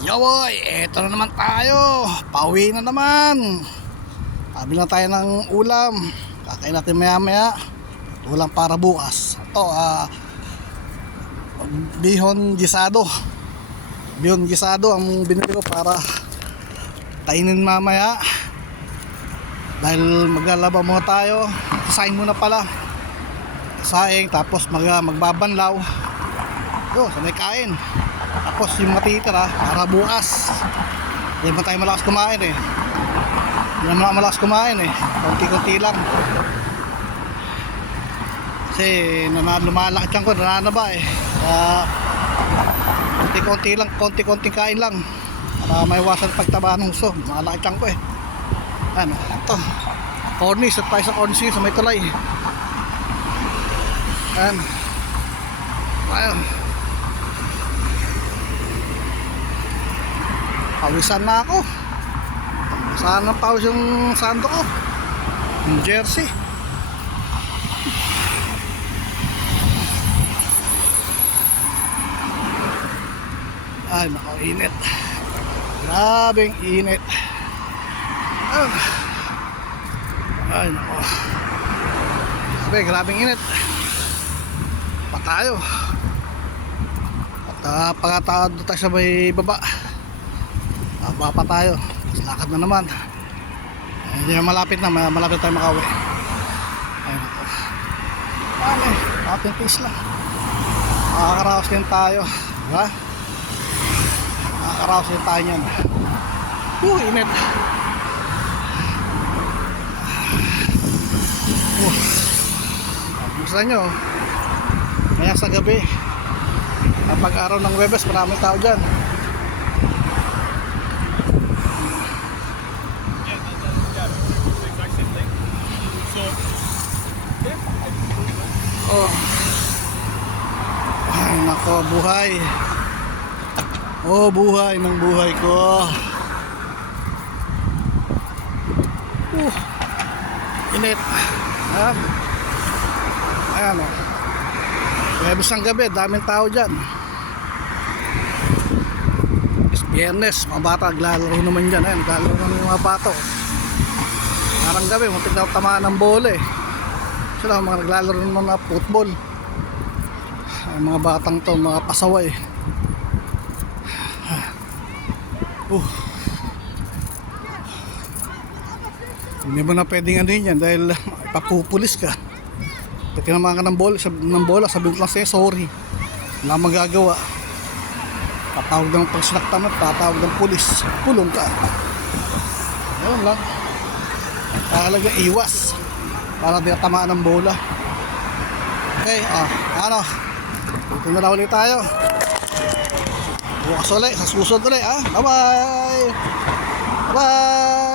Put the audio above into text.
Yo boy, eto na naman tayo. Pauwi na naman. Sabi lang tayo ng ulam. Kakain natin maya maya. Ulam para bukas. Ito, bihon gisado. Bihon gisado ang binili ko para kainin mamaya. Dahil maglalaba muna tayo. Sasaing muna pala. Sasaing, tapos magbabanlaw. Yo, sanay kain. Tapos yung matitira para bukas. Hindi naman tayo malakas kumain eh. Hindi naman malakas kumain eh. Konti-konti lang. Kasi lumalaki tiyan ko, nananaba eh. Konti-konti lang, konti-konting kain lang. Para maiwasan pagtaba ng husto. Malaki tiyan ko eh. Ano, ito. Cornice, at tayo sa cornice sa may tulay. Ayan. Ayan. Pawisan na ako. Saan ang pawis yung sando ko? Yung jersey. Ay, nako, init. Grabing init. Ay, nako. Grabing init. Pa tayo. At pagkatawad tayo sa may baba. Baba tayo. Lakad na naman. Hindi na malapit tayo makauwi. Ayun ako. Ating peace lang. Makakaraos din tayo. Diba? Makakaraos din tayo nyan. Init. Gusto nyo, kaya sa gabi, kapag araw ng Webes, maraming tao dyan. Oh. Ay nako, buhay. Oh, buhay ng buhay ko. Init. Ha? Ayan o. Webes ng gabi, daming tao dyan. Biyernes, mga bata naglalaro naman dyan. Ayan, naglalaro naman yung mga bata. Parang gabi, muntik na tamaan ng bola eh. Sila mga naglalaro ng mga football. Ang mga batang to, mga pasaway. Hindi mo na pwedeng ano yun yan dahil ipapupulis ka. Pag tinamaan ka ng bola, sabihin ko lang sa'yo, sorry. Wala magagawa. Tatawag ng pagsinaktan at tatawag ng pulis. Kulong ka. Ayun lang. Talaga iwas para di tamaan ng bola. Okay, ano, dito na lang ulit tayo. Bukas ulit, sa susunod ulit. Bye bye. Bye bye.